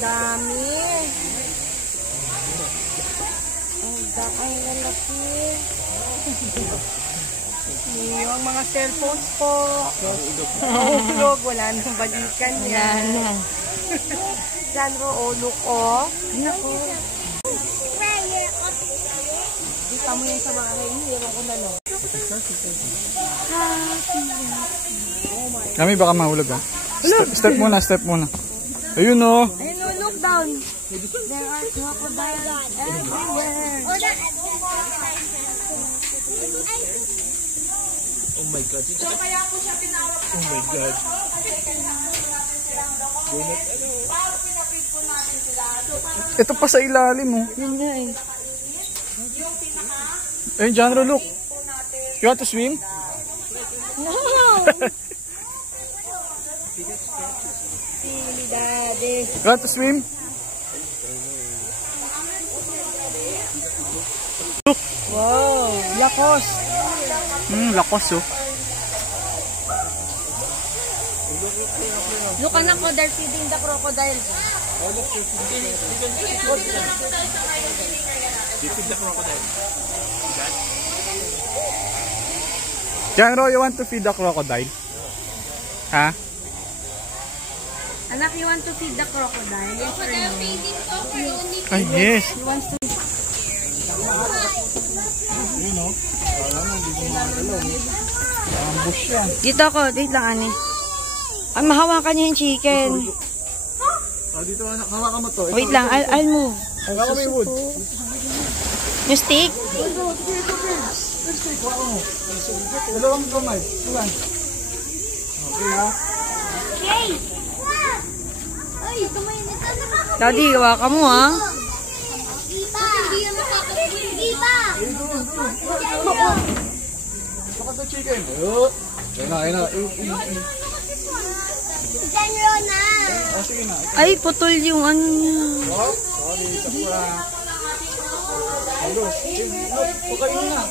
dami. Ang lalaki. Yung mga cellphones po. Mahulog. Wala nang balikan yan. Wala na. Janro, look, oh. Nako. Kita mo yan sa mga kain. Ewan ko na, no. Kami baka mahulog, ha? Step muna, step muna. Ayun, oh. Ayun, no, look down. There are crocodiles everywhere. Oh my God. So, kaya po siya tinawag. Oh my God. Pinapit po natin sila. Ito pa sa ilalim, oh. Yun nga eh. Yung pinaka... Ayun, Janro, look. You want to swim? No! Silly daddy. You want to swim? Look. Wow, lakos. Lakos, oh. Look, anak ko, they're feeding the crocodile. Janro, you want to feed the crocodile? Ha? Anak, you want to feed the crocodile? Yes or no? Ay, yes. He wants to... Yun, oh. Ambush yan. Dito ako, wait lang, Ani. Ay, mahawakan niya yung chicken. Dito, hawakan mo to. Wait lang, I'll move. Hawakan mo yung wood. Yung stick? Dalawang kamay. Ilan? Okay, ha? Daddy, gawa ka mo, ha? Look at the chicken. Ayun na, ayun na. Oh, sige na. Ay, putol yung ano niya. Oh, sorry. Hello. Okay na.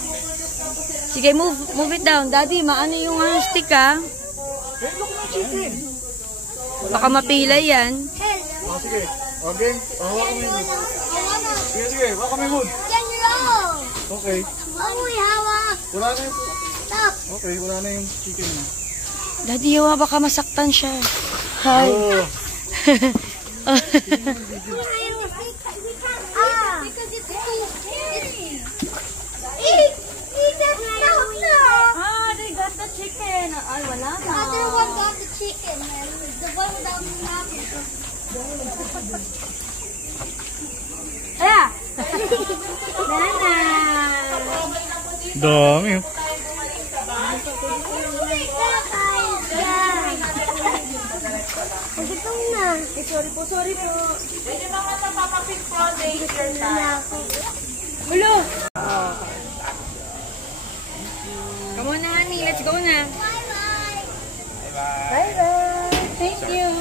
Sige, move it down. Daddy, maano yung stick, ha? Hey, look na chicken. Baka mapilay yan. Oh, sige. Okay. Hawakan mo yung wood. Sige, sige. Hawakan mo yung wood. Okay. Wala na yung... Okay, wala na yung chicken na. Daddy, yawa, baka masaktan siya. Hi. Oh. Ah, they got the chicken. Ay, wala na. The other one got the chicken, man. The one without the napkin. Kaya! Nana! Dami. Sorry po. Medyo mga napapapit po. Take your time. Hello! Come on na, honey. Let's go na. Bye-bye. Thank you.